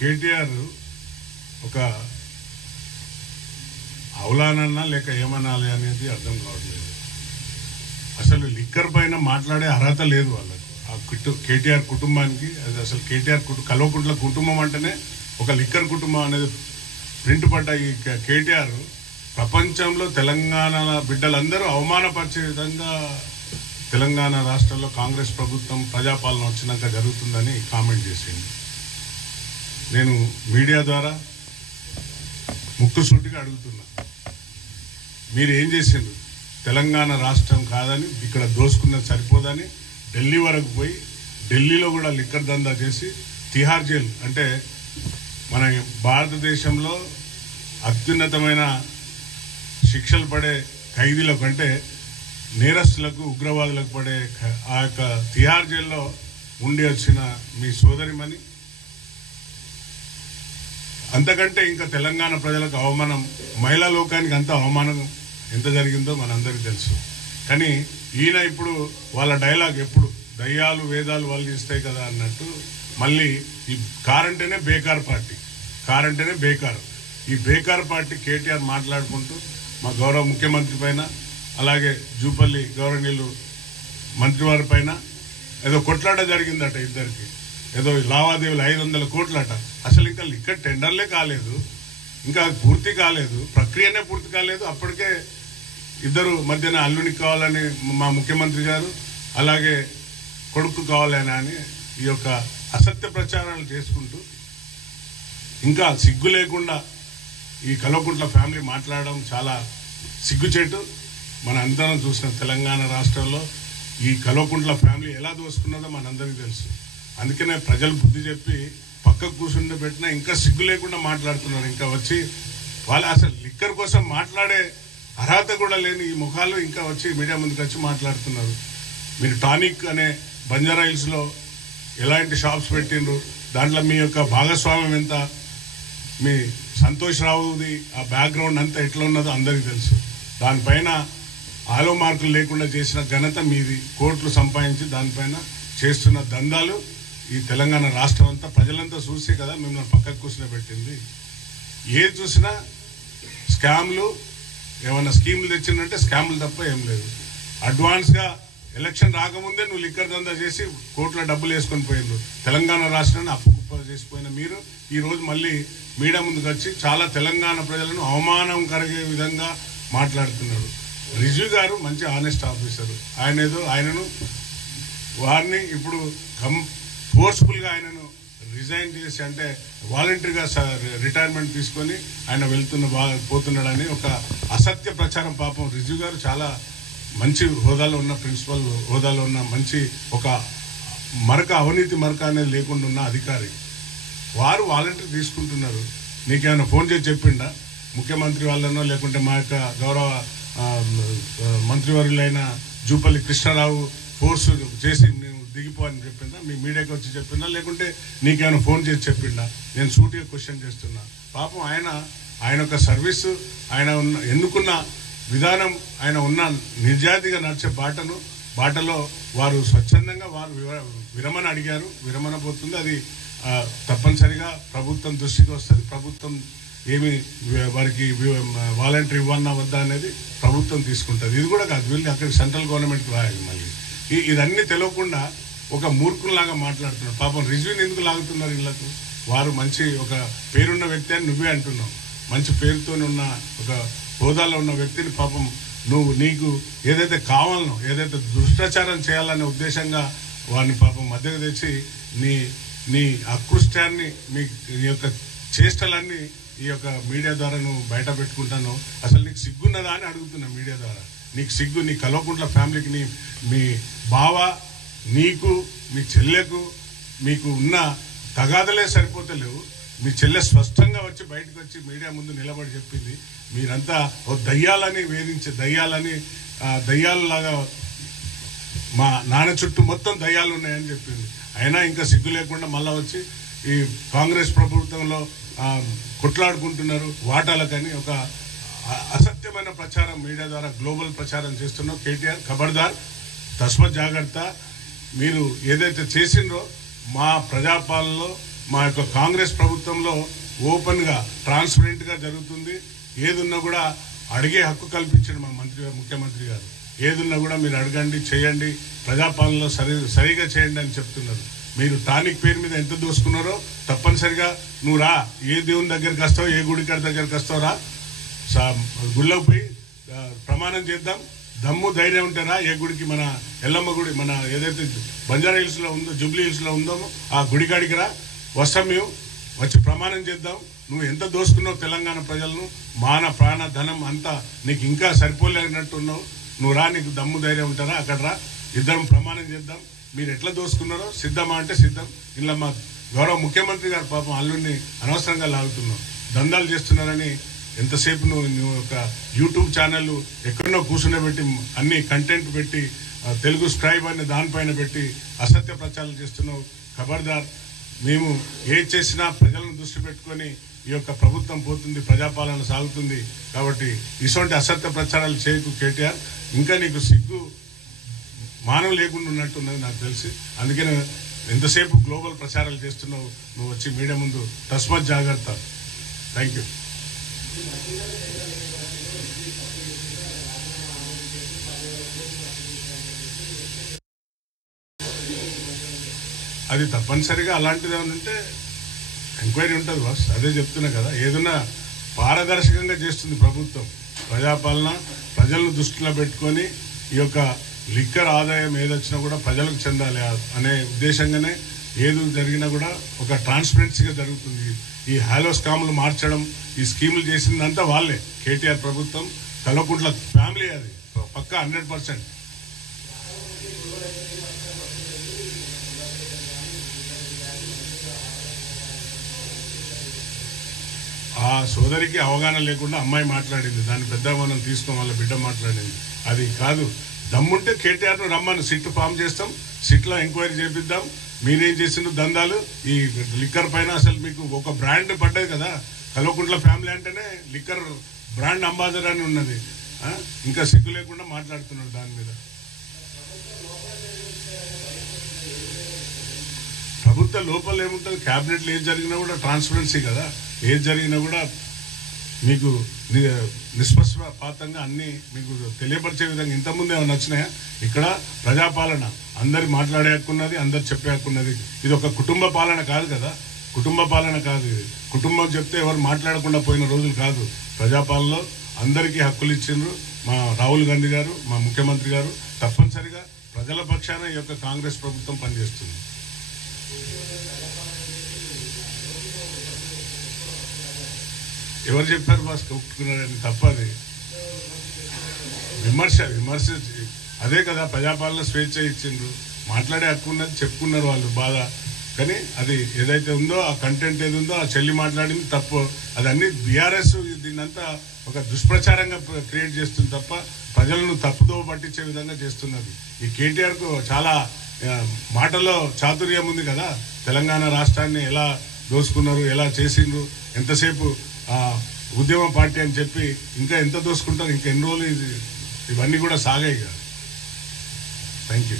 కేటీఆర్ ఒక అవులానన్నా లేక ఏమనాలి అనేది అర్థం కావట్లేదు. అసలు లిక్కర్ పైన మాట్లాడే అర్హత లేదు వాళ్ళకు. ఆ కేటీఆర్ కుటుంబానికి అది అసలు కేటీఆర్ కల్వకుంట్ల కుటుంబం అంటేనే ఒక లిక్కర్ కుటుంబం అనేది ప్రింట్ పడ్డ ఈ కేటీఆర్ ప్రపంచంలో తెలంగాణ బిడ్డలందరూ అవమానపరిచే విధంగా తెలంగాణ రాష్ట్రంలో కాంగ్రెస్ ప్రభుత్వం ప్రజాపాలన వచ్చినాక జరుగుతుందని కామెంట్ చేసింది. నేను మీడియా ద్వారా ముక్కుసూటిగా అడుగుతున్నా, మీరు ఏం చేసిండ్రు? తెలంగాణ రాష్ట్రం కాదని ఇక్కడ దోసుకున్నది సరిపోదని ఢిల్లీ వరకు పోయి ఢిల్లీలో కూడా లిక్కర్ దందా చేసి తిహార్ జైలు అంటే మన భారతదేశంలో అత్యున్నతమైన శిక్షలు పడే ఖైదీలకు అంటే నేరస్తులకు ఉగ్రవాదులకు పడే ఆ యొక్క తిహార్ జైల్లో ఉండి వచ్చిన మీ సోదరిమణి అంతకంటే ఇంకా తెలంగాణ ప్రజలకు అవమానం, మహిళా లోకానికి అంత అవమానం ఎంత జరిగిందో మనందరికీ తెలుసు. కానీ ఈయన ఇప్పుడు వాళ్ళ డైలాగ్ ఎప్పుడు దయ్యాలు వేదాలు వాళ్ళు ఇస్తాయి కదా అన్నట్టు మళ్ళీ ఈ కారంటేనే బేకార్ పార్టీ, కారంటేనే బేకార్. ఈ బేకార్ పార్టీ కేటీఆర్ మాట్లాడుకుంటూ మా గౌరవ ముఖ్యమంత్రి పైన అలాగే జూపల్లి గౌరవనీయులు మంత్రివారి పైన ఏదో కొట్లాట జరిగిందట, ఇద్దరికి ఏదో లావాదేవీలు 500 కోట్లట. అసలు ఇంకా లిక్కర్ టెండర్లే కాలేదు, ఇంకా పూర్తి కాలేదు, ప్రక్రియనే పూర్తి కాలేదు. అప్పటికే ఇద్దరు మధ్యన అల్లునికి కావాలని మా ముఖ్యమంత్రి గారు అలాగే కొడుకు కావాలని అని ఈ యొక్క అసత్య ప్రచారాలు చేసుకుంటూ ఇంకా సిగ్గు లేకుండా ఈ కల్వకుంట్ల ఫ్యామిలీ మాట్లాడడం చాలా సిగ్గుచేటు. మన అందరం చూసిన తెలంగాణ రాష్ట్రంలో ఈ కల్వకుంట్ల ఫ్యామిలీ ఎలా దోసుకున్నదో మనందరికీ తెలుసు. అందుకనే ప్రజలు బుద్ధి చెప్పి పక్కకు కూర్చుండి పెట్టినా ఇంకా సిగ్గు లేకుండా మాట్లాడుతున్నారు. ఇంకా వచ్చి వాళ్ళు అసలు లిక్కర్ కోసం మాట్లాడే అర్హత కూడా లేని ఈ ముఖాలు ఇంకా వచ్చి మీడియా ముందుకు వచ్చి మాట్లాడుతున్నారు. మీరు టానిక్ అనే బంజారా హిల్స్లో ఎలాంటి షాప్స్ పెట్టిండ్రు, దాంట్లో మీ యొక్క భాగస్వామ్యం ఎంత, మీ సంతోష్ రావుది ఆ బ్యాక్గ్రౌండ్ అంతా ఎట్లా ఉన్నదో అందరికీ తెలుసు. దానిపైన ఆలో మార్కులు లేకుండా చేసిన ఘనత మీది. కోట్లు సంపాదించి దానిపైన చేస్తున్న దందాలు ఈ తెలంగాణ రాష్ట్రం అంతా ప్రజలంతా చూసే కదా మిమ్మల్ని పక్కకు కూర్చోబెట్టింది. ఏది చూసినా స్కామ్లు, ఏమైనా స్కీములు తెచ్చిందంటే స్కాములు తప్ప ఏం లేదు. అడ్వాన్స్గా ఎలక్షన్ రాకముందే నువ్వు లిక్కర్ దందా చేసి కోట్ల డబ్బులు వేసుకొని పోయిండ్రు. తెలంగాణ రాష్ట్రాన్ని అప్పుకుప్ప చేసిపోయిన మీరు ఈరోజు మళ్ళీ మీడియా ముందుకు వచ్చి చాలా తెలంగాణ ప్రజలను అవమానం కలిగే విధంగా మాట్లాడుతున్నాడు. రిజ్వీ గారు మంచి ఆనెస్ట్ ఆఫీసరు, ఆయనను వారిని ఇప్పుడు ఫోర్స్ఫుల్గా ఆయనను రిజైన్ చేసి అంటే వాలంటరీగా రిటైర్మెంట్ తీసుకొని ఆయన పోతున్నాడని ఒక అసత్య ప్రచారం. పాపం రిజ్వీ గారు చాలా మంచి హోదాలో ఉన్న ప్రిన్సిపల్ హోదాలో ఉన్న మంచి ఒక అవినీతి మరక అనేది లేకుండా ఉన్న అధికారి. వారు వాలంటరీ తీసుకుంటున్నారు. నీకేమైనా ఫోన్ చేసి చెప్పిండా ముఖ్యమంత్రి వాళ్ళనో లేకుంటే మా యొక్క గౌరవ మంత్రివర్యులైన జూపల్లి కృష్ణారావు ఫోర్స్ చేసి నేను దిగిపో అని చెప్పిందా? మీ మీడియాకి వచ్చి చెప్పిందా లేకుంటే నీకేమైనా ఫోన్ చేసి చెప్పిండా? నేను సూటిగా క్వశ్చన్ చేస్తున్నా. పాపం ఆయన యొక్క సర్వీసు, ఆయన ఎన్నుకున్న విధానం, ఆయన ఉన్న నిర్జాతిగా నడిచే బాటలో వారు స్వచ్ఛందంగా వారు విరమణ అడిగారు. విరమణ పోతుంది, అది తప్పనిసరిగా ప్రభుత్వం దృష్టికి వస్తుంది. ప్రభుత్వం ఏమి వారికి వాలంటరీ ఇవ్వన్నా వద్దా అనేది ప్రభుత్వం తీసుకుంటుంది. ఇది కూడా కాదు, వీళ్ళు అక్కడ సెంట్రల్ గవర్నమెంట్కి రాయాలి. మళ్ళీ ఇదన్నీ తెలియకుండా ఒక మూర్ఖుల్లాగా మాట్లాడుతున్నారు. పాపం రిజ్వీని ఎందుకు లాగుతున్నారు ఇళ్లకు? వారు మంచి ఒక పేరున్న వ్యక్తి అని నువ్వే అంటున్నావు. మంచి పేరుతో ఉన్న ఒక హోదాలో ఉన్న వ్యక్తిని పాపం నీకు ఏదైతే కావాలనో, ఏదైతే దుష్ప్రచారం చేయాలనే ఉద్దేశంగా వారిని పాపం మధ్యకు తెచ్చి నీ అకృష్టాన్ని, మీ యొక్క చేష్టలన్నీ ఈ యొక్క మీడియా ద్వారా నువ్వు బయట పెట్టుకుంటాను. అసలు నీకు సిగ్గున్నదా అని అడుగుతున్నా మీడియా ద్వారా. నీకు సిగ్గు? నీ కల్వకుంట్ల ఫ్యామిలీకి, మీ బావ, నీకు, మీ చెల్లెకు మీకు ఉన్న తగాదలే సరిపోతలేవు. మీ చెల్లె స్పష్టంగా వచ్చి బయటకు వచ్చి మీడియా ముందు నిలబడి చెప్పింది, మీరంతా ఓ దయ్యాలని వేధించే దయ్యాలలాగా మా నాన్న చుట్టూ మొత్తం దయ్యాలు ఉన్నాయని చెప్పింది. అయినా ఇంకా సిగ్గు లేకుండా మళ్ళా వచ్చి ఈ కాంగ్రెస్ ప్రభుత్వంలో కొట్లాడుకుంటున్నారు వాటాలకని ఒక అసత్యమైన ప్రచారం మీడియా ద్వారా గ్లోబల్ ప్రచారం చేస్తున్నావు. కేటీఆర్ ఖబర్దార్, తస్మత్ జాగ్రత్త. మీరు ఏదైతే చేసిండ్రో మా ప్రజాపాలనలో మా యొక్క కాంగ్రెస్ ప్రభుత్వంలో ఓపెన్గా ట్రాన్స్పరెంట్గా జరుగుతుంది. ఏదున్నా కూడా అడిగే హక్కు కల్పించాడు మా ముఖ్యమంత్రి గారు. ఏదున్నా కూడా మీరు అడగండి, చేయండి, ప్రజాపాలనలో సరిగా చేయండి అని చెప్తున్నారు. మీరు టానిక్ పేరు మీద ఎంత దోసుకున్నారో తప్పనిసరిగా నువ్వు రా, ఏ దేవుని దగ్గరికి వస్తావు, ఏ గుడికాడ దగ్గరికి వస్తావు రా, గుళ్ళకు పోయి ప్రమాణం చేద్దాం. దమ్ము ధైర్యం ఉంటారా, ఏ గుడికి, మన ఎల్లమ్మ గుడి, మన ఏదైతే బంజారా హిల్స్లో ఉందో, జూబ్లీ హిల్స్లో ఉందో ఆ గుడికాడికి రా, వస్తాం మేము, వచ్చి ప్రమాణం చేద్దాం. నువ్వు ఎంత దోసుకున్నావు తెలంగాణ ప్రజలను, మాన ప్రాణ ధనం అంతా నీకు ఇంకా సరిపోలేనట్టున్నావు. నువ్వు రా, నీకు దమ్ము ధైర్యం ఉంటారా, అక్కడ రా, ఇద్దరం ప్రమాణం చేద్దాం. మీరు ఎట్లా దోసుకున్నారో సిద్ధమా అంటే సిద్ధం. ఇలా మా గౌరవ ముఖ్యమంత్రి గారు పాపం అల్లుడిని అనవసరంగా లాగుతున్నావు, దందాలు చేస్తున్నారని ఎంతసేపు నువ్వు ఒక యూట్యూబ్ ఛానల్ ఎక్కడో కూర్చుండబెట్టి అన్ని కంటెంట్ పెట్టి తెలుగు స్క్రైబ్ అనే దానిపైన పెట్టి అసత్య ప్రచారం చేస్తున్నావు. ఖబర్దార్, మేము ఏది చేసినా ప్రజలను దృష్టి పెట్టుకొని ఈ యొక్క ప్రభుత్వం పోతుంది, ప్రజాపాలన సాగుతుంది. కాబట్టి ఇటువంటి అసత్య ప్రచారాలు చేయకు కేటీఆర్. ఇంకా నీకు సిగ్గు మానవ లేకుండా ఉన్నట్టున్నది నాకు తెలిసి. అందుకనే ఎంతసేపు గ్లోబల్ ప్రచారాలు చేస్తున్నావు నువ్వు వచ్చి మీడియా ముందు. తస్మత్ జాగ్రత్త. Thank you. అది తప్పనిసరిగా అలాంటిది ఏమైనా ఉంటే ఎంక్వైరీ ఉంటుంది బాస్. అదే చెప్తున్నా కదా, ఏదన్నా పారదర్శకంగా చేస్తుంది ప్రభుత్వం. ప్రజాపాలన ప్రజలను దృష్టిలో పెట్టుకొని ఈ యొక్క లిక్కర్ ఆదాయం ఏదొచ్చినా కూడా ప్రజలకు చెందాలి అనే ఉద్దేశంగానే ఏది జరిగినా కూడా ఒక ట్రాన్స్పరెన్సీగా జరుగుతుంది. ఈ హాలో స్కాములు మార్చడం, ఈ స్కీములు చేసిందంతా వాళ్ళే, కేటీఆర్ ప్రభుత్వం, కల్వకుంట్ల ఫ్యామిలీ, అది పక్కా 100%. ఆ సోదరికి అవగాహన లేకుండా అమ్మాయి మాట్లాడింది, దాన్ని పెద్ద మనం తీసుకోం, వాళ్ళ బిడ్డ మాట్లాడింది. అది కాదు, దమ్ముంటే కేటీఆర్ను రమ్మను, సిట్ ఫామ్ చేస్తాం, సిట్లో ఎంక్వైరీ చేపిద్దాం. మీరేం చేసిండ్రు దందాలు ఈ లిక్కర్ పైన. అసలు మీకు ఒక బ్రాండ్ పడ్డది కదా, కల్వకుంట్ల ఫ్యామిలీ అంటేనే లిక్కర్ బ్రాండ్ అంబాసిడర్ అని ఉన్నది. ఇంకా సిగ్గు లేకుండా మాట్లాడుతున్నాడు దాని మీద. ప్రభుత్వ లోపల ఏముంటుంది, క్యాబినెట్లో ఏది జరిగినా కూడా ట్రాన్స్పరెన్సీ కదా. ఏది జరిగినా కూడా మీకు నిష్పక్షపాతంగా అన్ని మీకు తెలియపరిచే విధంగా. ఇంతకుముందు ఏమైనా వచ్చినాయా? ఇక్కడ ప్రజాపాలన, అందరి మాట్లాడే హక్కున్నది, అందరు చెప్పే హక్కున్నది. ఇది ఒక కుటుంబ పాలన కాదు కదా, కుటుంబ పాలన కాదు ఇది. కుటుంబం చెప్తే ఎవరు మాట్లాడకుండా పోయిన రోజులు కాదు. ప్రజాపాలనలో అందరికీ హక్కులు ఇచ్చిండ్రు మా రాహుల్ గాంధీ గారు, మా ముఖ్యమంత్రి గారు. తప్పనిసరిగా ప్రజల పక్షాన ఈ యొక్క కాంగ్రెస్ ప్రభుత్వం పనిచేస్తుంది. ఎవరు చెప్పారు బాస్ కొట్టుకున్నారని? తప్పది. విమర్శ అదే కదా, ప్రజాపాలన స్వేచ్ఛ ఇచ్చిండ్రు, మాట్లాడే హక్కు ఉన్నది, చెప్పుకున్నారు వాళ్ళు బాధ. కానీ అది ఏదైతే ఉందో, ఆ కంటెంట్ ఏది ఉందో, ఆ చెల్లి మాట్లాడింది తప్పు. అదన్నీ బీఆర్ఎస్ దీన్నంతా ఒక దుష్ప్రచారంగా క్రియేట్ చేస్తుంది తప్ప ప్రజలను తప్పుదోవ పట్టించే విధంగా చేస్తున్నది. ఈ కేటీఆర్కు చాలా మాటల్లో చాతుర్యం ఉంది కదా. తెలంగాణ రాష్ట్రాన్ని ఎలా దోసుకున్నారు, ఎలా చేసిండ్రు, ఎంతసేపు ఉద్యమ పార్టీ అని చెప్పి ఇంకా ఎంత దోసుకుంటారు, ఇంకా ఎన్ని రోజులు ఇవన్నీ కూడా సాగాయి కదా. Thank you.